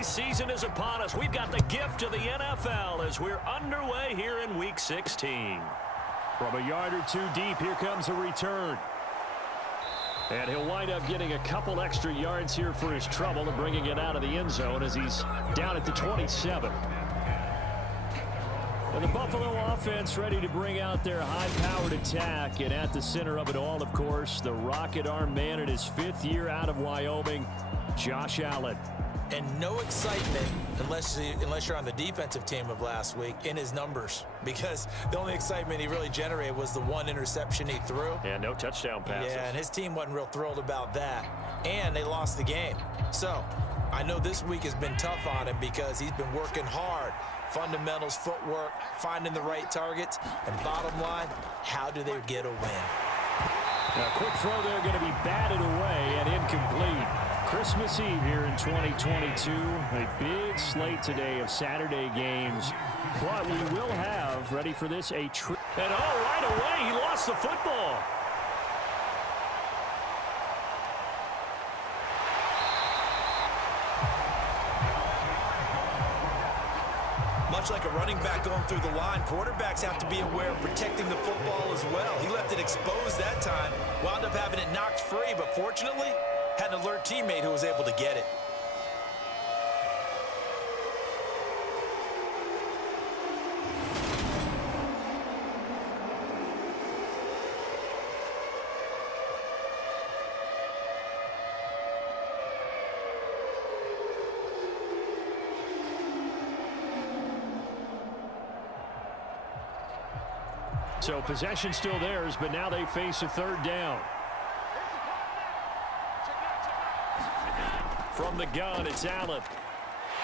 holiday season is upon us. We've got the gift of the NFL as we're underway here in Week 16. From a yard or two deep, here comes a return. And he'll wind up getting a couple extra yards here for his trouble and bringing it out of the end zone as he's down at the 27. And the Buffalo offense ready to bring out their high-powered attack. And at the center of it all, of course, the rocket arm man in his 5th year out of Wyoming, Josh Allen. And no excitement unless you're on the defensive team of last week in his numbers, because the only excitement he really generated was the one interception he threw. Yeah, no touchdown passes. Yeah, and his team wasn't real thrilled about that. And they lost the game. So I know this week has been tough on him because he's been working hard. Fundamentals, footwork, finding the right targets, and bottom line, how do they get a win? Now, quick throw there going to be batted away and incomplete. Christmas Eve here in 2022. A big slate today of Saturday games. But we will have, ready for this, a trip. And right away, he lost the football. Much like a running back going through the line, quarterbacks have to be aware of protecting the football as well. He left it exposed that time, wound up having it knocked free, but fortunately, had an alert teammate who was able to get it. So possession still theirs, but now they face a 3rd down. From the gun, it's Allen.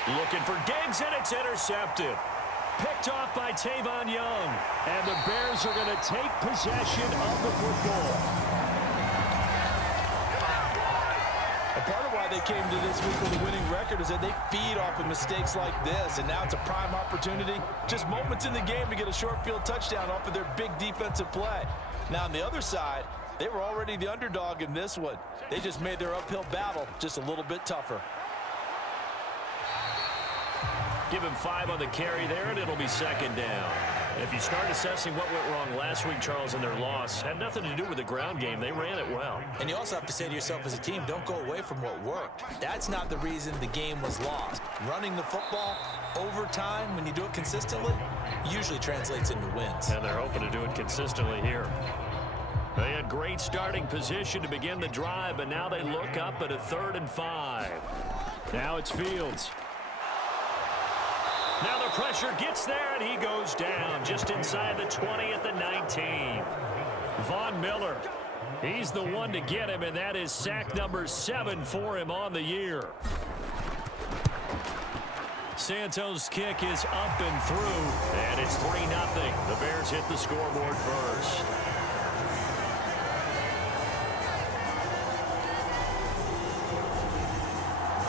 Looking for Diggs, and it's intercepted. Picked off by Tavon Young. And the Bears are going to take possession of the football. Part of why they came to this week with a winning record is that they feed off of mistakes like this, and now it's a prime opportunity, just moments in the game to get a short field touchdown off of their big defensive play. Now on the other side, they were already the underdog in this one. They just made their uphill battle just a little bit tougher. Give him 5 on the carry there, and it'll be 2nd down. If you start assessing what went wrong last week, Charles, in their loss, had nothing to do with the ground game. They ran it well. And you also have to say to yourself as a team, don't go away from what worked. That's not the reason the game was lost. Running the football over time, when you do it consistently, usually translates into wins. And they're hoping to do it consistently here. They had great starting position to begin the drive, but now they look up at a 3rd and 5. Now it's Fields. Now the pressure gets there, and he goes down just inside the 20 at the 19. Von Miller. He's the one to get him, and that is sack number 7 for him on the year. Santos' kick is up and through, and it's 3-0. The Bears hit the scoreboard first.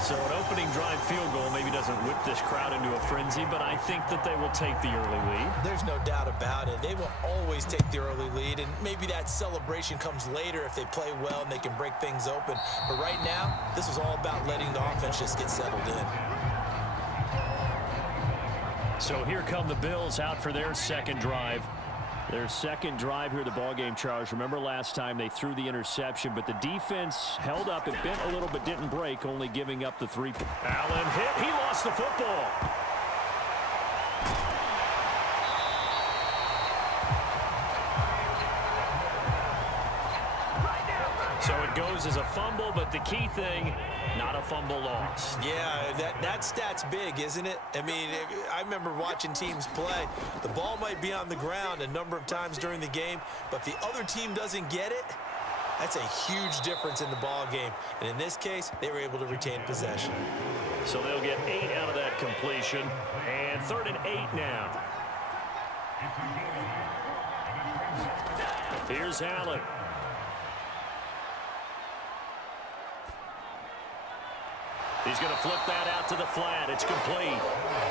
So an opening drive field goal maybe doesn't whip this crowd into a frenzy, but I think that they will take the early lead. There's no doubt about it. They will always take the early lead, and maybe that celebration comes later if they play well and they can break things open. But right now, this is all about letting the offense just get settled in. So here come the Bills out for their 2nd drive. Their 2nd drive here, the ballgame, Charles. Remember last time they threw the interception, but the defense held up. It bent a little but didn't break, only giving up the 3. Allen hit. He lost the football. So it goes as a fumble, but the key thing, not a fumble loss. Yeah, that stat's big, isn't it? I mean, I remember watching teams play. The ball might be on the ground a number of times during the game, but if the other team doesn't get it, that's a huge difference in the ball game. And in this case, they were able to retain possession. So they'll get 8 out of that completion. And 3rd and 8 now. Here's Allen. He's going to flip that out to the flat. It's complete.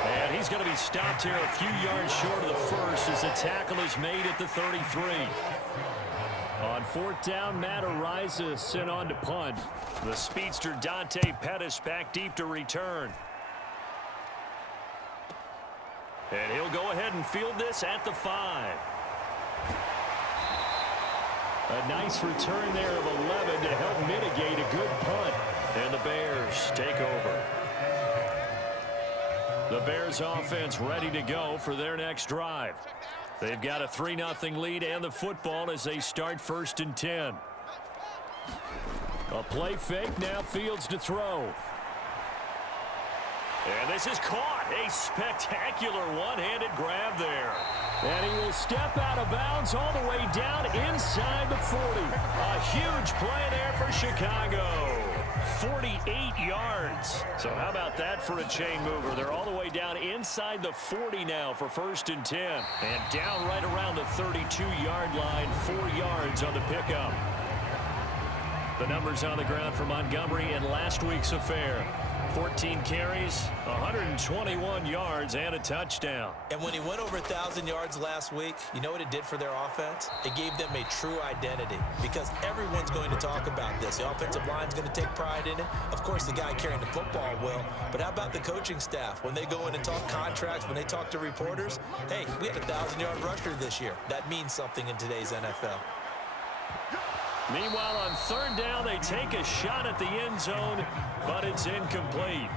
And he's going to be stopped here a few yards short of the first as the tackle is made at the 33. On 4th down, Matt Araiza sent on to punt. The speedster Dante Pettis back deep to return. And he'll go ahead and field this at the 5. A nice return there of 11 to help mitigate a good punt. And the Bears take over. The Bears offense ready to go for their next drive. They've got a 3-0 lead and the football as they start 1st and 10. A play fake, now Fields to throw. And this is caught. A spectacular one-handed grab there. And he will step out of bounds all the way down inside the 40. A huge play there for Chicago. 48 yards. So how about that for a chain mover? They're all the way down inside the 40 now for 1st and 10. And down right around the 32-yard line, 4 yards on the pickup. The numbers on the ground for Montgomery in last week's affair. 14 carries, 121 yards, and a touchdown. And when he went over 1,000 yards last week, you know what it did for their offense? It gave them a true identity because everyone's going to talk about this. The offensive line's going to take pride in it. Of course, the guy carrying the football will. But how about the coaching staff? When they go in and talk contracts, when they talk to reporters, hey, we had a 1,000-yard rusher this year. That means something in today's NFL. Meanwhile, on 3rd down, they take a shot at the end zone, but it's incomplete.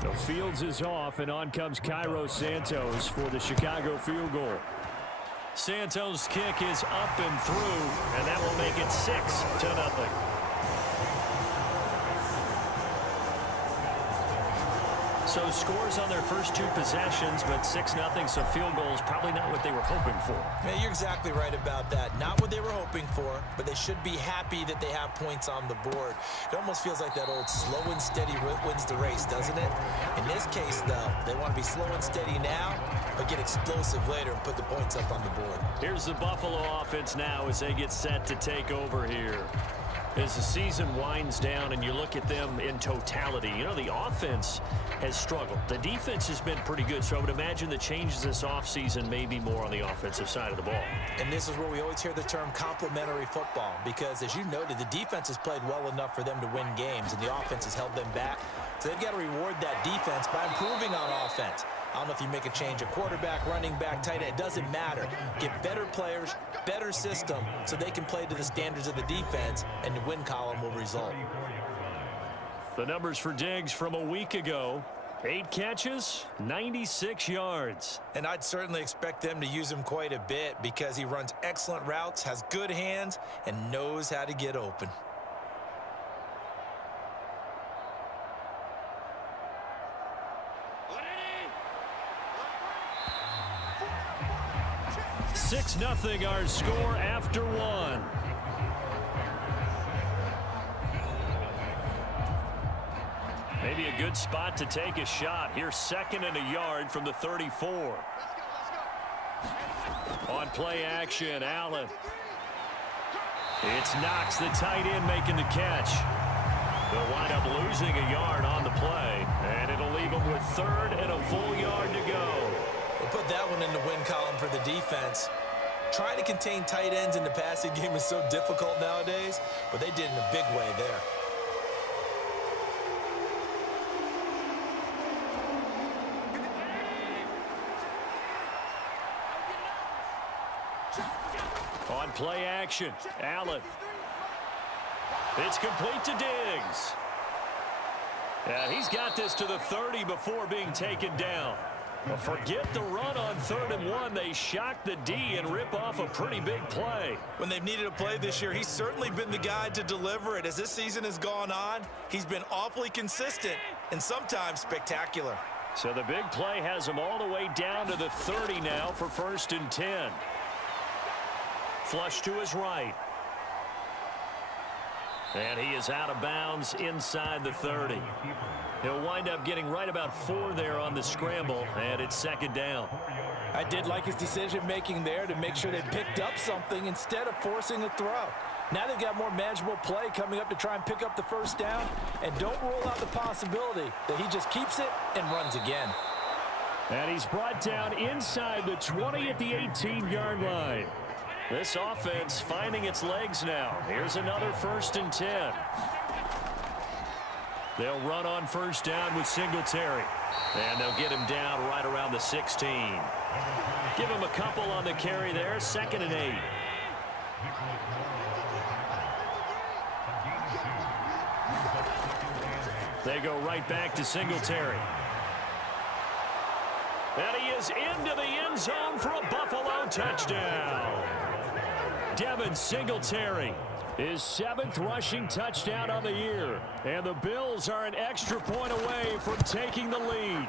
So Fields is off, and on comes Cairo Santos for the Chicago field goal. Santos' kick is up and through, and that will make it 6-0. So scores on their first 2 possessions, but 6-0, so field goals probably not what they were hoping for. Man, you're exactly right about that. Not what they were hoping for, but they should be happy that they have points on the board. It almost feels like that old slow and steady wins the race, doesn't it? In this case, though, they want to be slow and steady now, but get explosive later and put the points up on the board. Here's the Buffalo offense now as they get set to take over here. As the season winds down and you look at them in totality, you know, the offense has struggled. The defense has been pretty good, so I would imagine the changes this offseason may be more on the offensive side of the ball. And this is where we always hear the term complementary football because, as you noted, the defense has played well enough for them to win games, and the offense has held them back. So they've got to reward that defense by improving on offense. I don't know if you make a change, a quarterback, running back, tight end, it doesn't matter. Get better players, better system, so they can play to the standards of the defense, and the win column will result. The numbers for Diggs from a week ago: 8 catches, 96 yards. And I'd certainly expect them to use him quite a bit because he runs excellent routes, has good hands, and knows how to get open. Six 6-0 our score after 1. Maybe a good spot to take a shot. Here's 2nd and a yard from the 34. On play action, Allen. It's Knox, the tight end, making the catch. They'll wind up losing a yard on the play, and it'll leave them with 3rd and a full yard to go. We'll put that one in the win column for the defense. Trying to contain tight ends in the passing game is so difficult nowadays, but they did in a big way there. On play action, Allen. It's complete to Diggs. And he's got this to the 30 before being taken down. Well, forget the run on 3rd and 1. They shock the D and rip off a pretty big play. When they've needed a play this year, he's certainly been the guy to deliver it. As this season has gone on, he's been awfully consistent and sometimes spectacular. So the big play has him all the way down to the 30 now for 1st and 10. Flush to his right. And he is out of bounds inside the 30. He'll wind up getting right about 4 there on the scramble, and it's 2nd down. I did like his decision-making there to make sure they picked up something instead of forcing a throw. Now they've got more manageable play coming up to try and pick up the 1st down, and don't rule out the possibility that he just keeps it and runs again. And he's brought down inside the 20 at the 18-yard line. This offense finding its legs now. Here's another 1st and 10. They'll run on first down with Singletary. And they'll get him down right around the 16. Give him a couple on the carry there. 2nd and 8. They go right back to Singletary. And he is into the end zone for a Buffalo touchdown. Devin Singletary, his 7th rushing touchdown on the year. And the Bills are an extra point away from taking the lead.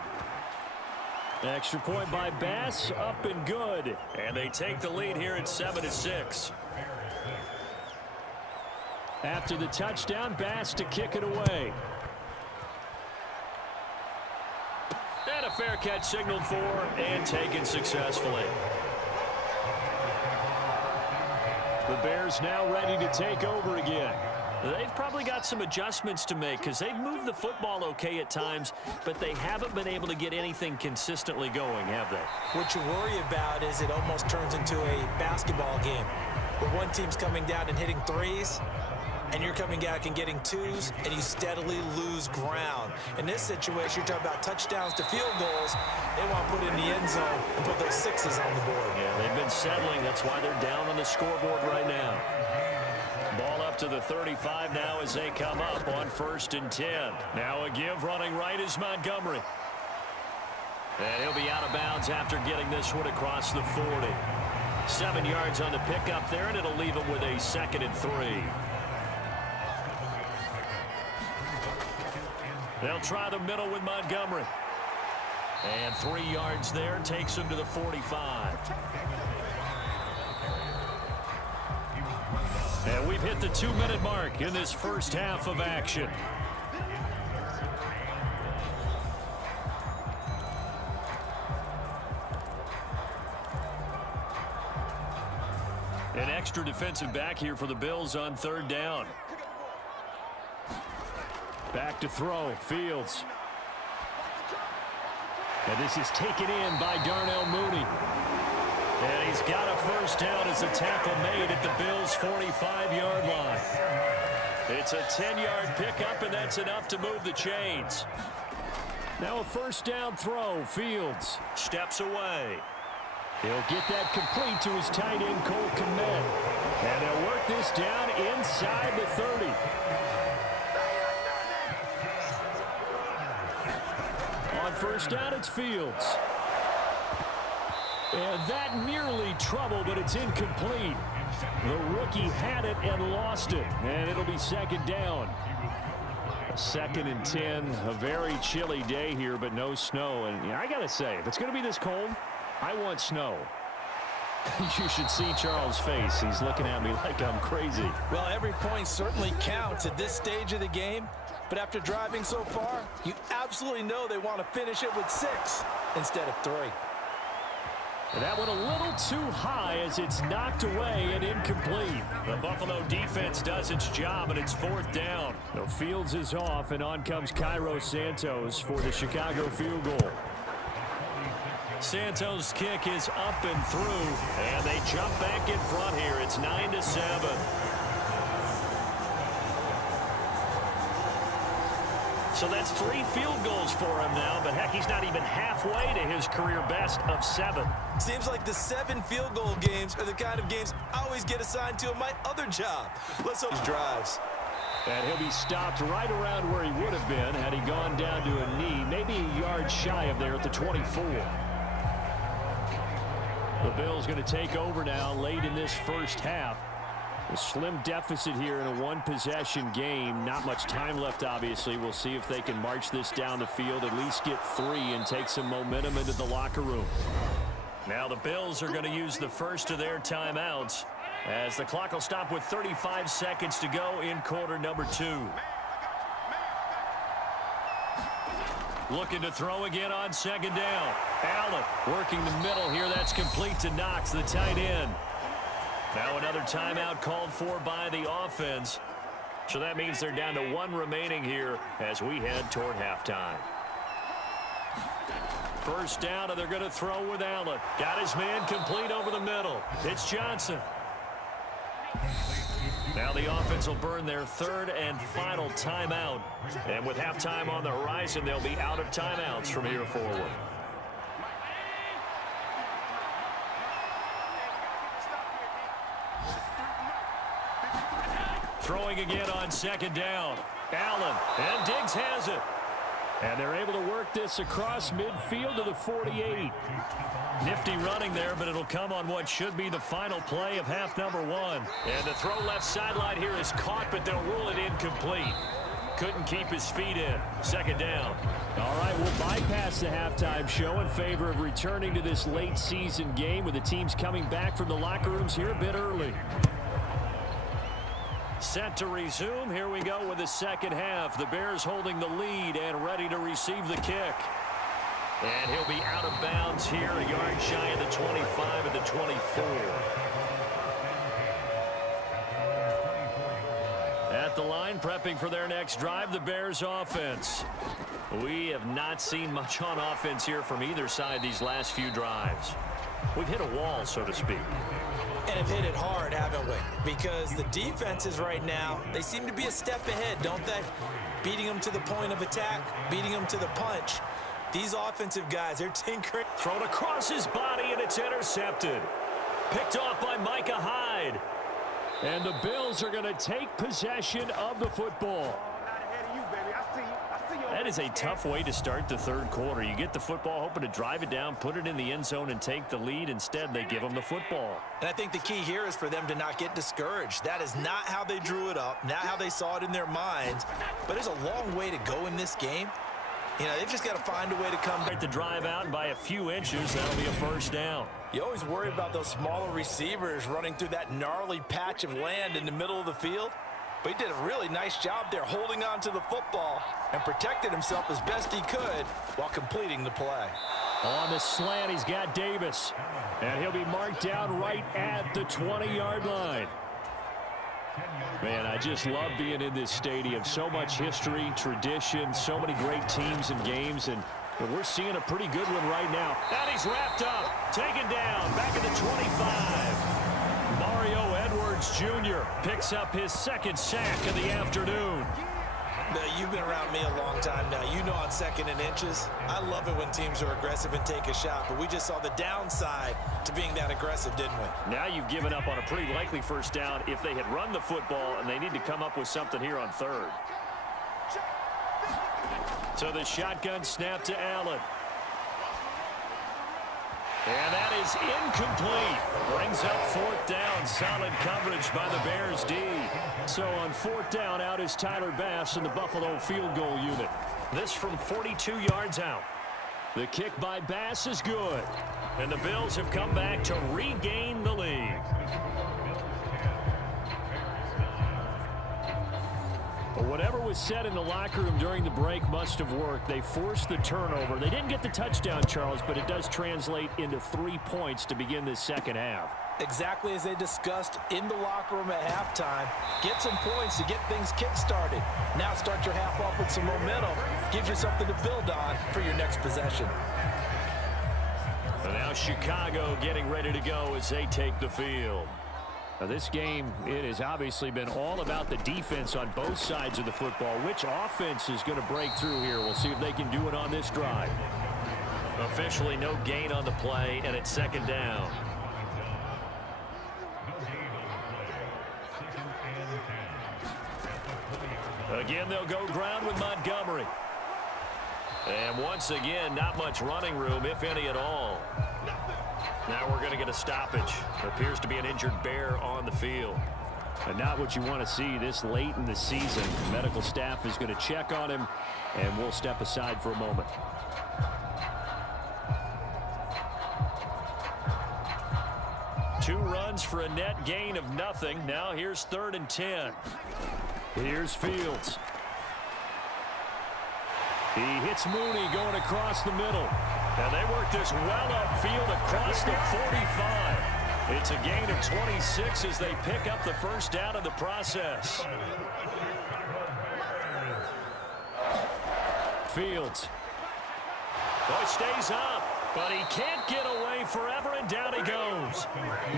Extra point by Bass, up and good. And they take the lead here at 7-6. After the touchdown, Bass to kick it away. And a fair catch signaled for and taken successfully. The Bears now ready to take over again. They've probably got some adjustments to make because they've moved the football okay at times, but they haven't been able to get anything consistently going, have they? What you worry about is it almost turns into a basketball game where one team's coming down and hitting threes, and you're coming back and getting twos, and you steadily lose ground. In this situation, you're talking about touchdowns to field goals. They want to put it in the end zone and put those 6s on the board. Yeah, they've been settling. That's why they're down on the scoreboard right now. Ball up to the 35 now as they come up on 1st and 10. Now a give running right is Montgomery. And he'll be out of bounds after getting this one across the 40. 7 yards on the pickup there, and it'll leave him with a 2nd and 3. They'll try the middle with Montgomery. And 3 yards there takes him to the 45. And we've hit the 2-minute mark in this first half of action. An extra defensive back here for the Bills on 3rd down. Back to throw, Fields. And this is taken in by Darnell Mooney. And he's got a first down as a tackle made at the Bills' 45-yard line. It's a 10-yard pickup, and that's enough to move the chains. Now a first down throw, Fields steps away. He'll get that complete to his tight end, Cole Kmet. And they'll work this down inside the 30. On first down, it's Fields. And that nearly trouble, but it's incomplete. The rookie had it and lost it. And it'll be 2nd down. 2nd and 10. A very chilly day here, but no snow. And I got to say, if it's going to be this cold, I want snow. You should see Charles' face. He's looking at me like I'm crazy. Well, every point certainly counts at this stage of the game. But after driving so far, you absolutely know they want to finish it with 6 instead of 3. And that went a little too high as it's knocked away and incomplete. The Buffalo defense does its job, and it's 4th down. The Fields is off, and on comes Cairo Santos for the Chicago field goal. Santos' kick is up and through, and they jump back in front here. It's 9-7. So that's 3 field goals for him now, but heck, he's not even halfway to his career best of 7. Seems like the 7 field goal games are the kind of games I always get assigned to in my other job. Let's hope he drives. And he'll be stopped right around where he would have been had he gone down to a knee, maybe a yard shy of there at the 24. The Bills going to take over now late in this first half. A slim deficit here in a 1-possession game. Not much time left, obviously. We'll see if they can march this down the field, at least get 3 and take some momentum into the locker room. Now the Bills are going to use the first of their timeouts as the clock will stop with 35 seconds to go in quarter number 2. Looking to throw again on 2nd down. Allen working the middle here. That's complete to Knox, the tight end. Now another timeout called for by the offense. So that means they're down to 1 remaining here as we head toward halftime. First down, and they're going to throw with Allen. Got his man complete over the middle. It's Johnson. Now Now the offense will burn their third and final timeout. And with halftime on the horizon, they'll be out of timeouts from here forward. Throwing again on second down. Allen, and Diggs has it. And they're able to work this across midfield to the 48. Nifty running there, but it'll come on what should be the final play of half number one. And the throw left sideline here is caught, but they'll rule it incomplete. Couldn't keep his feet in. Second down. All right, we'll bypass the halftime show in favor of returning to this late season game with the teams coming back from the locker rooms here a bit early. Set to resume. Here we go with the second half. The Bears holding the lead and ready to receive the kick. And he'll be out of bounds here, a yard shy of the 25 at the 24. At the line, prepping for their next drive, the Bears offense. We have not seen much on offense here from either side these last few drives. We've hit a wall, so to speak. And have hit it hard, haven't we? Because the defenses right now, they seem to be a step ahead, don't they? Beating them to the point of attack, beating them to the punch. These offensive guys, they're tinkering. Thrown across his body, and it's intercepted. Picked off by Micah Hyde. And the Bills are going to take possession of the football. That is a tough way to start the third quarter. You get the football, hoping to drive it down, put it in the end zone, and take the lead. Instead, they give them the football. And I think the key here is for them to not get discouraged. That is not how they drew it up, not how they saw it in their minds. But there's a long way to go in this game. You know, they've just got to find a way to come back. To drive out, and by a few inches, that'll be a first down. You always worry about those smaller receivers running through that gnarly patch of land in the middle of the field. But he did a really nice job there holding on to the football and protected himself as best he could while completing the play. On the slant, he's got Davis. And he'll be marked down right at the 20-yard line. Man, I just love being in this stadium. So much history, tradition, so many great teams and games, and we're seeing a pretty good one right now. And he's wrapped up, taken down, back at the 25. Mario Edwards Jr. picks up his second sack of the afternoon. Now, you've been around me a long time now. You know on second and inches, I love it when teams are aggressive and take a shot, but we just saw the downside to being that aggressive, didn't we? Now you've given up on a pretty likely first down if they had run the football, and they need to come up with something here on third. So the shotgun snap to Allen. And that is incomplete. Brings up fourth down. Solid coverage by the Bears D. So on fourth down, out is Tyler Bass in the Buffalo field goal unit. This from 42 yards out. The kick by Bass is good. And the Bills have come back to regain the lead. But whatever was said in the locker room during the break must have worked. They forced the turnover. They didn't get the touchdown, Charles, but it does translate into 3 points to begin this second half. Exactly as they discussed in the locker room at halftime. Get some points to get things kick-started. Now start your half off with some momentum. Gives you something to build on for your next possession. And now Chicago getting ready to go as they take the field. Now this game, it has obviously been all about the defense on both sides of the football. Which offense is going to break through here? We'll see if they can do it on this drive. Officially no gain on the play, and it's second down. Again, they'll go ground with Montgomery. And once again, not much running room, if any at all. Now we're going to get a stoppage. There appears to be an injured Bear on the field. And not what you want to see this late in the season. Medical staff is going to check on him, and we'll step aside for a moment. Two runs for a net gain of nothing. Now here's 3rd and 10. Here's Fields. He hits Mooney going across the middle. And they work this well upfield across the 45. It's a gain of 26 as they pick up the first down in the process. Fields. Oh, it stays up. But he can't get away forever, and down he goes.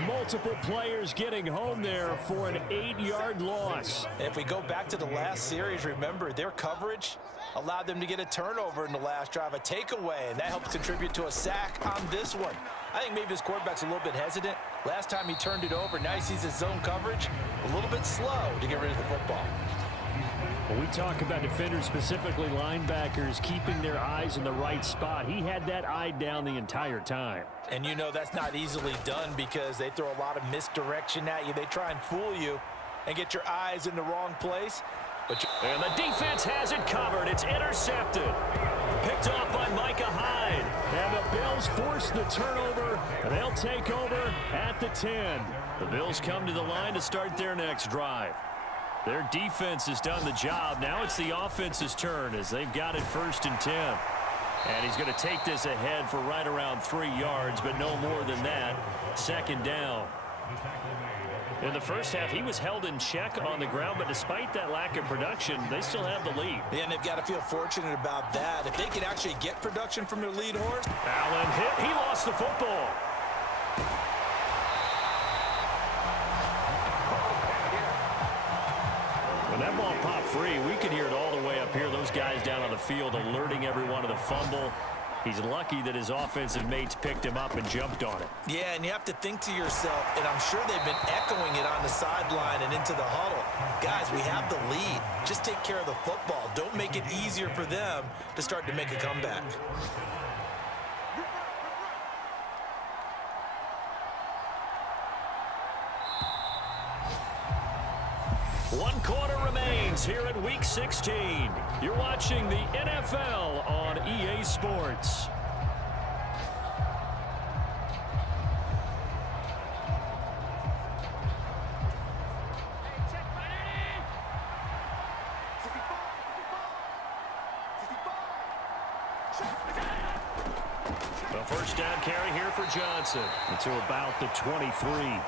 Multiple players getting home there for an 8-yard loss. If we go back to the last series, remember, their coverage allowed them to get a turnover in the last drive, a takeaway, and that helped contribute to a sack on this one. I think maybe this quarterback's a little bit hesitant. Last time he turned it over, now he sees his zone coverage a little bit slow to get rid of the football. When we talk about defenders, specifically linebackers, keeping their eyes in the right spot, he had that eye down the entire time. And you know that's not easily done because they throw a lot of misdirection at you. They try and fool you and get your eyes in the wrong place. And the defense has it covered. It's intercepted. Picked off by Micah Hyde. And the Bills force the turnover. They'll take over at the 10. The Bills come to the line to start their next drive. Their defense has done the job. Now it's the offense's turn as they've got it 1st and 10. And he's going to take this ahead for right around 3 yards, but no more than that. 2nd down. In the first half, he was held in check on the ground, but despite that lack of production, they still have the lead. Yeah, and they've got to feel fortunate about that. If they can actually get production from their lead horse. Allen hit. He lost the football. When that ball popped free, we could hear it all the way up here. Those guys down on the field alerting everyone of the fumble. He's lucky that his offensive mates picked him up and jumped on it. Yeah, and you have to think to yourself, and I'm sure they've been echoing it on the sideline and into the huddle. Guys, we have the lead. Just take care of the football. Don't make it easier for them to start to make a comeback. One quarter remains here in Week 16. You're watching the NFL on EA Sports. A 1st down carry here for Johnson. Until about the 23.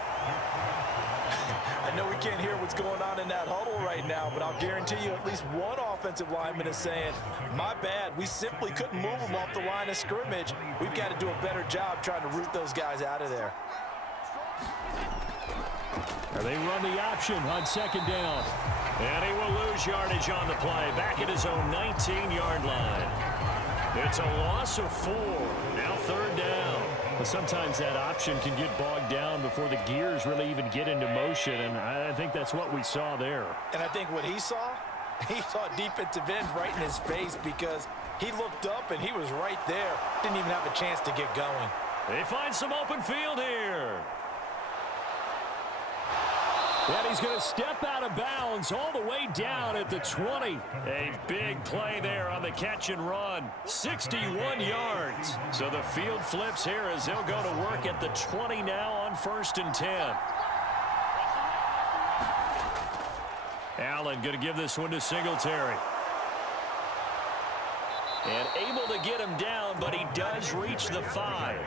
I know we can't hear what's going on in that huddle right now, but I'll guarantee you at least one offensive lineman is saying, my bad, we simply couldn't move them off the line of scrimmage. We've got to do a better job trying to root those guys out of there. They run the option on 2nd down. And he will lose yardage on the play. Back at his own 19-yard line. It's a loss of 4. Now 3rd down. But sometimes that option can get bogged down before the gears really even get into motion, and I think that's what we saw there. And I think what he saw a defensive end right in his face because he looked up and he was right there. Didn't even have a chance to get going. They find some open field here. And he's going to step out of bounds all the way down at the 20. A big play there on the catch and run. 61 yards. So the field flips here as they'll go to work at the 20 now on 1st and 10. Allen going to give this one to Singletary. And able to get him down, but he does reach the 5.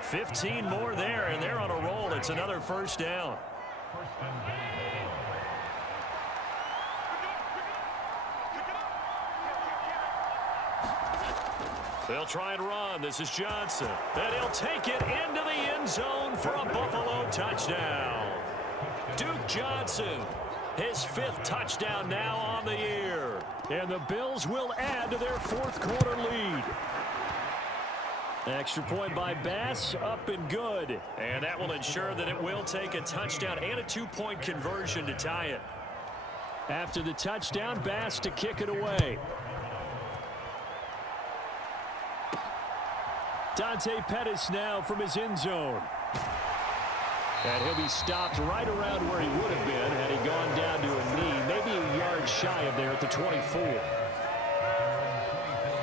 15 more there, and they're on a roll. It's another 1st down. They'll try and run. This is Johnson. And he'll take it into the end zone for a Buffalo touchdown. Duke Johnson, his 5th touchdown now on the year. And the Bills will add to their 4th quarter lead. Extra point by Bass, up and good. And that will ensure that it will take a touchdown and a 2-point conversion to tie it. After the touchdown, Bass to kick it away. Dante Pettis now from his end zone. And he'll be stopped right around where he would have been had he gone down to a knee, maybe a yard shy of there at the 24.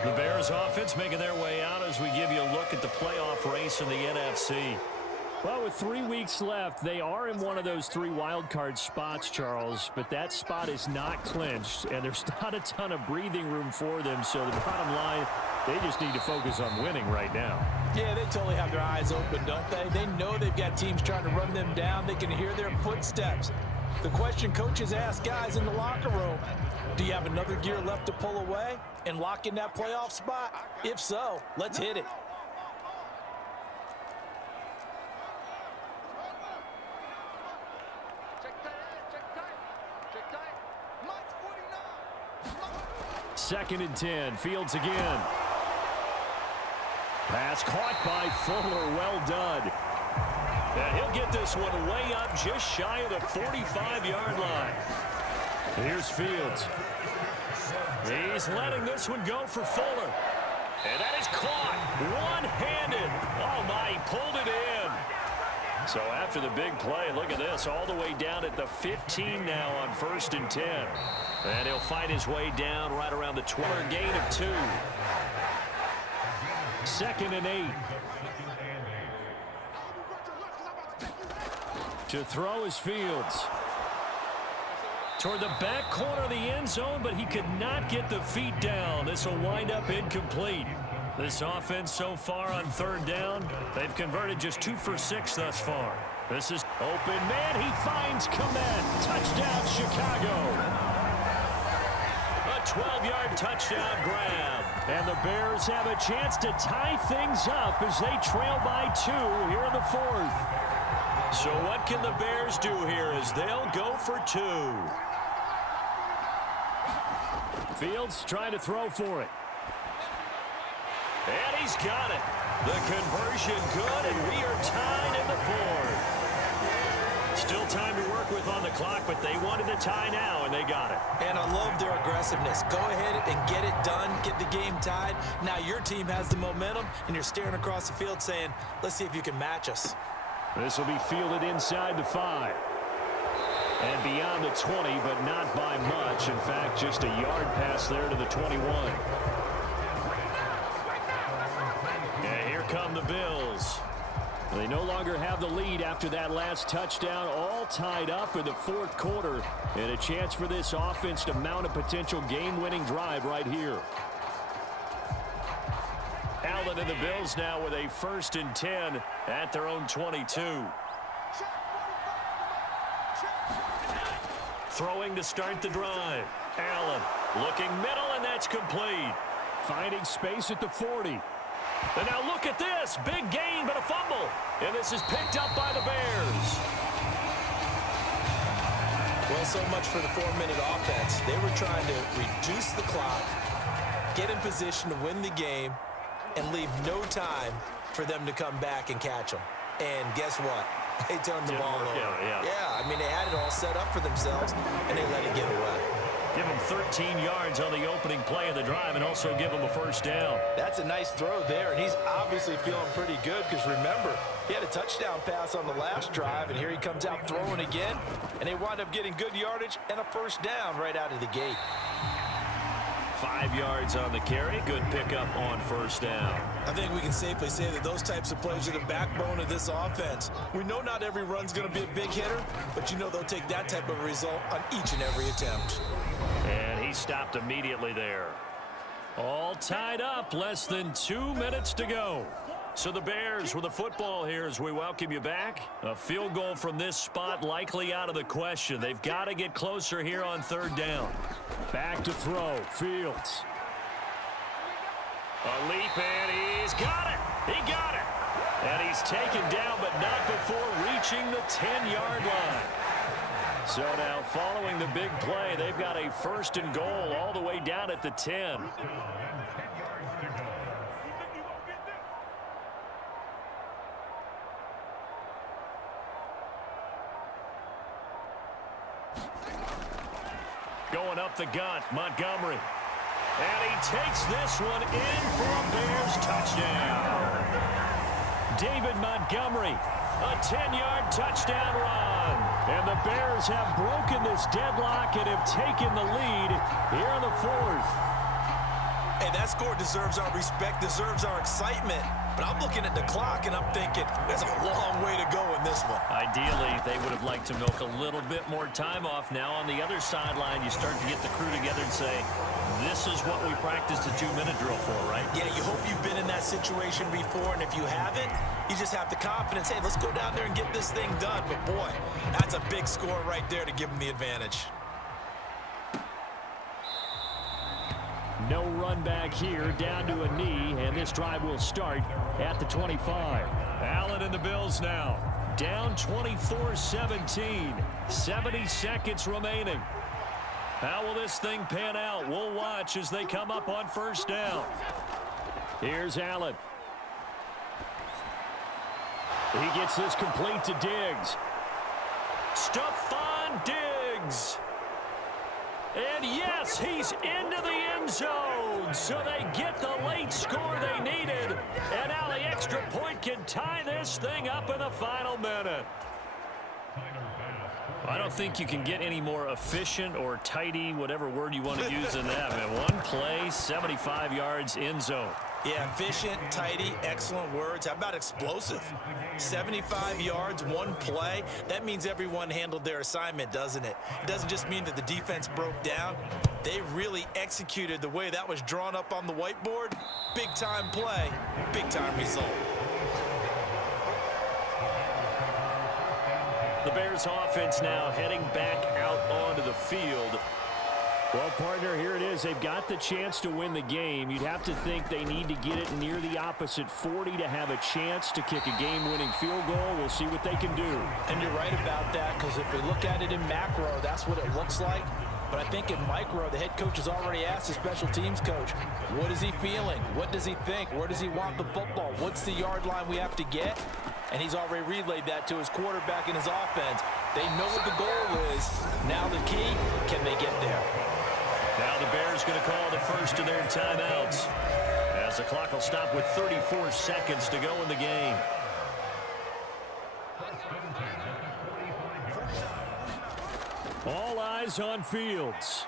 The Bears offense making their way out as we give you a look at the playoff race in the NFC. Well, with 3 weeks left, they are in one of those 3 wild card spots, Charles, but that spot is not clinched, and there's not a ton of breathing room for them, so the bottom line, they just need to focus on winning right now. Yeah, they totally have their eyes open, don't they? They know they've got teams trying to run them down. They can hear their footsteps. The question coaches ask guys in the locker room, do you have another gear left to pull away and lock in that playoff spot? If so, let's hit it. 2nd and 10. Fields again. Pass caught by Fuller. Well done. And he'll get this one way up just shy of the 45-yard line. Here's Fields. He's letting this one go for Fuller. And that is caught one-handed. Oh, my, he pulled it in. So after the big play, look at this, all the way down at the 15 now on 1st and 10. And he'll fight his way down right around the 20. Gain of 2. 2nd and 8. To throw is Fields. Toward the back corner of the end zone, but he could not get the feet down. This will wind up incomplete. This offense so far on 3rd down, they've converted just 2 for 6 thus far. This is open man. He finds Komet. Touchdown, Chicago. A 12-yard touchdown grab. And the Bears have a chance to tie things up as they trail by 2 here in the 4th. So what can the Bears do here as they'll go for 2? Fields trying to throw for it. And he's got it. The conversion good, and we are tied in the 4th. Still time to work with on the clock, but they wanted the tie now, and they got it. And I love their aggressiveness. Go ahead and get it done, get the game tied. Now your team has the momentum, and you're staring across the field saying, let's see if you can match us. This will be fielded inside the 5. And beyond the 20, but not by much. In fact, just a yard pass there to the 21. And here come the Bills. They no longer have the lead after that last touchdown, all tied up in the 4th quarter. And a chance for this offense to mount a potential game-winning drive right here. Allen and the Bills now with a 1st and 10 at their own 22. Throwing to start the drive. Allen looking middle, and that's complete. Finding space at the 40. And now look at this. Big gain, but a fumble. And this is picked up by the Bears. Well, so much for the 4-minute offense. They were trying to reduce the clock, get in position to win the game, and leave no time for them to come back and catch them. And guess what? They turned the ball over. Yeah, I mean, they had it all set up for themselves, and they let it get away. Give him 13 yards on the opening play of the drive and also give him a 1st down. That's a nice throw there, and he's obviously feeling pretty good because, remember, he had a touchdown pass on the last drive, and here he comes out throwing again, and they wind up getting good yardage and a 1st down right out of the gate. 5 yards on the carry. Good pickup on 1st down. I think we can safely say that those types of plays are the backbone of this offense. We know not every run's going to be a big hitter, but you know they'll take that type of result on each and every attempt. And he stopped immediately there. All tied up. Less than 2 minutes to go. So the Bears with the football here as we welcome you back. A field goal from this spot likely out of the question. They've got to get closer here on 3rd down. Back to throw. Fields. A leap, and he's got it. He got it. And he's taken down, but not before reaching the 10-yard line. So now following the big play, they've got a 1st and goal all the way down at the 10. Going up the gut, Montgomery. And he takes this one in for a Bears touchdown. David Montgomery, a 10-yard touchdown run. And the Bears have broken this deadlock and have taken the lead here in the 4th. Hey, that score deserves our respect, deserves our excitement. But I'm looking at the clock, and I'm thinking there's a long way to go in this one. Ideally, they would have liked to milk a little bit more time off. Now on the other sideline, you start to get the crew together and say, this is what we practiced a 2-minute drill for, right? Yeah, you hope you've been in that situation before, and if you haven't, you just have the confidence, hey, let's go down there and get this thing done. But, boy, that's a big score right there to give them the advantage. No run back here, down to a knee, and this drive will start at the 25. Allen and the Bills now down 24-17. 70 seconds remaining. How will this thing pan out? We'll watch as they come up on first down. Here's Allen. He gets this complete to Diggs. Stephon Diggs. And yes, he's into the end zone. So they get the late score they needed. And now the extra point can tie this thing up in the final minute. I don't think you can get any more efficient or tidy, whatever word you want to use in that, man. One play, 75 yards, end zone. Yeah, efficient, tidy, excellent words. How about explosive? 75 yards, one play. That means everyone handled their assignment, doesn't it? It doesn't just mean that the defense broke down. They really executed the way that was drawn up on the whiteboard. Big-time play, big-time result. The Bears offense now heading back out onto the field. Well, partner, here it is. They've got the chance to win the game. You'd have to think they need to get it near the opposite 40 to have a chance to kick a game-winning field goal. We'll see what they can do. And you're right about that, because if we look at it in macro, that's what it looks like. But I think in micro, the head coach has already asked the special teams coach, what is he feeling? What does he think? Where does he want the football? What's the yard line we have to get? And he's already relayed that to his quarterback and his offense. They know what the goal is. Now the key, can they get there? Now the Bears going to call the first of their timeouts, as the clock will stop with 34 seconds to go in the game. All eyes on Fields.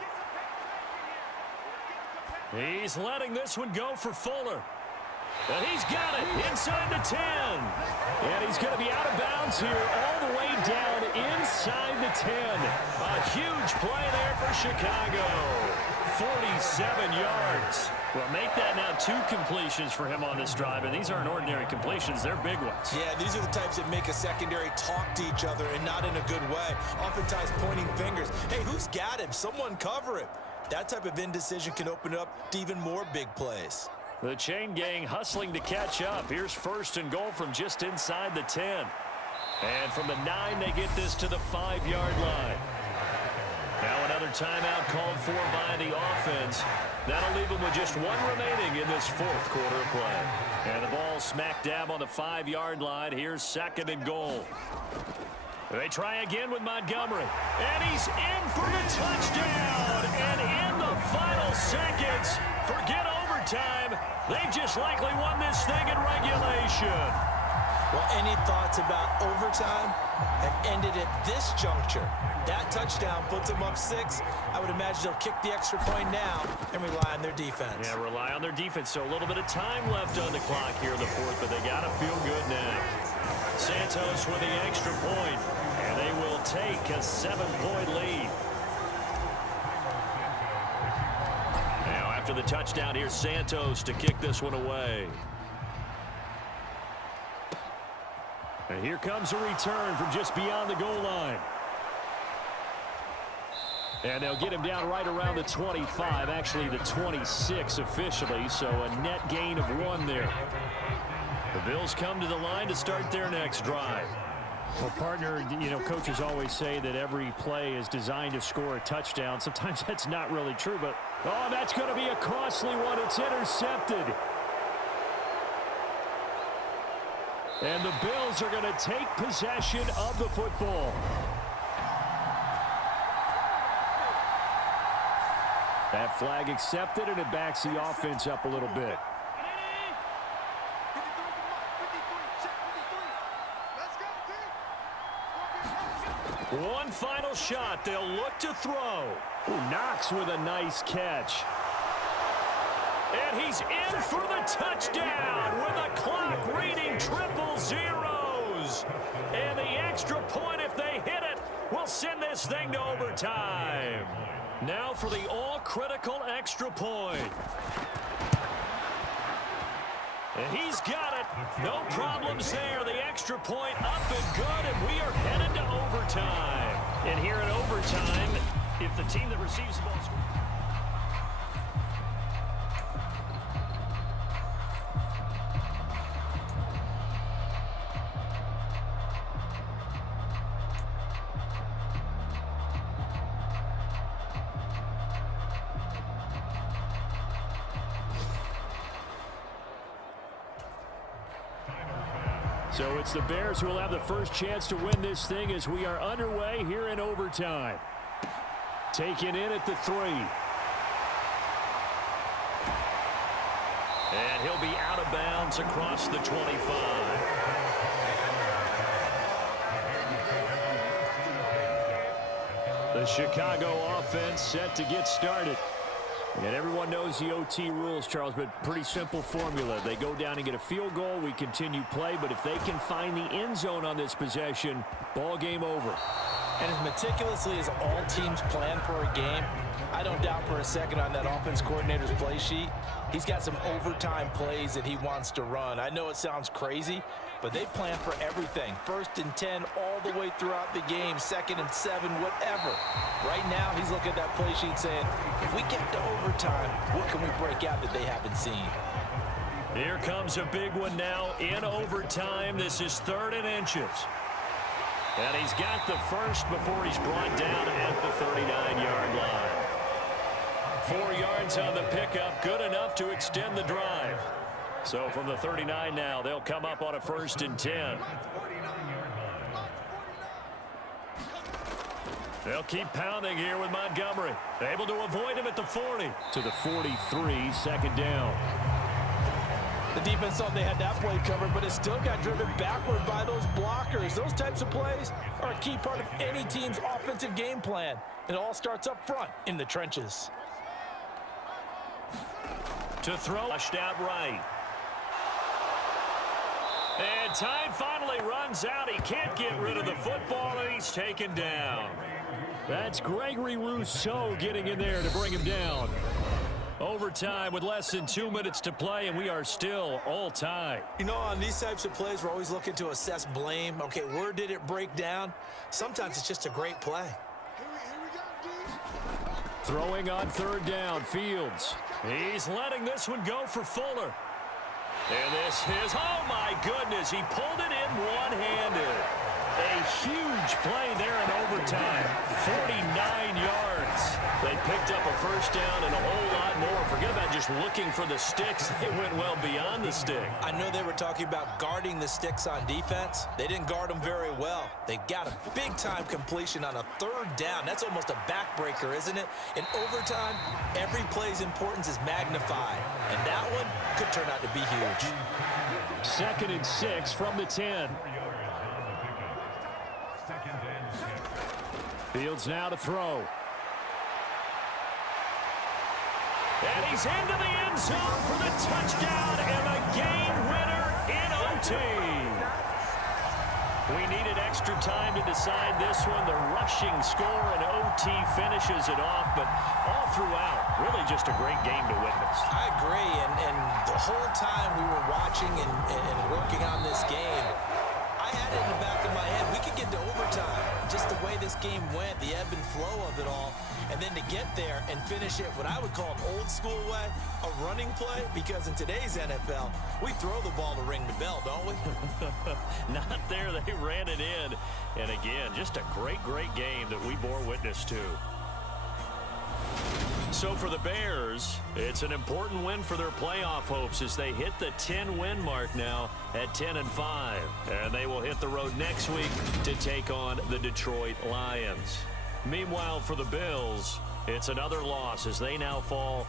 He's letting this one go for Fuller. And he's got it inside the 10. And he's going to be out of bounds here all the way down inside the 10. A huge play there for Chicago. 47 yards. Well, make that now 2 completions for him on this drive, and these aren't ordinary completions. They're big ones. Yeah, these are the types that make a secondary talk to each other, and not in a good way. Oftentimes pointing fingers. Hey, who's got him? Someone cover him. That type of indecision can open up to even more big plays. The chain gang hustling to catch up. Here's first and goal from just inside the 10. And from the 9, they get this to the 5-yard line. Now another timeout called for by the offense. That'll leave them with just 1 remaining in this 4th quarter of play. And the ball smack dab on the 5-yard line. Here's second and goal. They try again with Montgomery. And he's in for the touchdown. And in the final seconds, forget overtime. They've just likely won this thing in regulation. Well, any thoughts about overtime have ended at this juncture? That touchdown puts them up 6. I would imagine they'll kick the extra point now and rely on their defense. Yeah, rely on their defense. So a little bit of time left on the clock here in the 4th, but they got to feel good now. Santos with the extra point, and they will take a 7-point lead. Now after the touchdown, here's Santos to kick this one away. And here comes a return from just beyond the goal line. And they'll get him down right around the 25, actually the 26 officially, so a net gain of 1 there. The Bills come to the line to start their next drive. Well, partner, you know, coaches always say that every play is designed to score a touchdown. Sometimes that's not really true, but, oh, that's going to be a costly one. It's intercepted. And the Bills are going to take possession of the football. That flag accepted, and it backs the offense up a little bit. One final shot. They'll look to throw. Ooh, Knox with a nice catch. And he's in for the touchdown with a clock reading 000. And the extra point, if they hit it, will send this thing to overtime. Now for the all-critical extra point. And he's got it. No problems there. The extra point up and good, and we are headed to overtime. And here in overtime, if the team that receives the ball scores. So it's the Bears who will have the first chance to win this thing as we are underway here in overtime. Taken in at the 3. And he'll be out of bounds across the 25. The Chicago offense set to get started. And everyone knows the OT rules, Charles, but pretty simple formula. They go down and get a field goal, we continue play, but if they can find the end zone on this possession, ball game over. And as meticulously as all teams plan for a game, I don't doubt for a second on that offense coordinator's play sheet, he's got some overtime plays that he wants to run. I know it sounds crazy, but they plan for everything. 1st and 10 all the way throughout the game, 2nd and 7, whatever. Right now, he's looking at that play sheet saying, if we get to overtime, what can we break out that they haven't seen? Here comes a big one now in overtime. This is 3rd and inches. And he's got the first before he's brought down at the 39-yard line. 4 yards on the pickup, good enough to extend the drive. So from the 39 now, they'll come up on a 1st and 10. They'll keep pounding here with Montgomery. Able to avoid him at the 40. To the 43, 2nd down. The defense thought they had that play covered, but it still got driven backward by those blockers. Those types of plays are a key part of any team's offensive game plan. It all starts up front in the trenches. To throw, flushed out right. And time finally runs out. He can't get rid of the football, and he's taken down. That's Gregory Rousseau getting in there to bring him down. Overtime with less than 2 minutes to play, and we are still all tied. You know, on these types of plays, we're always looking to assess blame. Okay, where did it break down? Sometimes it's just a great play. Throwing on 3rd down, Fields. He's letting this one go for Fuller. And this is, oh my goodness, he pulled it in one-handed. A huge play there in overtime. 49 yards. They picked up a 1st down and a whole lot more. Forget about just looking for the sticks. They went well beyond the stick. I know they were talking about guarding the sticks on defense. They didn't guard them very well. They got a big-time completion on a 3rd down. That's almost a backbreaker, isn't it? In overtime, every play's importance is magnified. And that one could turn out to be huge. 2nd and 6 from the 10. Fields now to throw. And he's into the end zone for the touchdown and a game winner in OT. We needed extra time to decide this one. The rushing score and OT finishes it off, but all throughout, really just a great game to witness. I agree, and the whole time we were watching and working on this game, I had it in the back of my head. We could get to overtime. Just the way this game went, the ebb and flow of it all, and then to get there and finish it what I would call an old school way, a running play, because in today's NFL, we throw the ball to ring the bell, don't we? Not there. They ran it in. And again, just a great game that we bore witness to. So for the Bears, it's an important win for their playoff hopes as they hit the 10-win mark now at 10-5. And they will hit the road next week to take on the Detroit Lions. Meanwhile, for the Bills, it's another loss as they now fall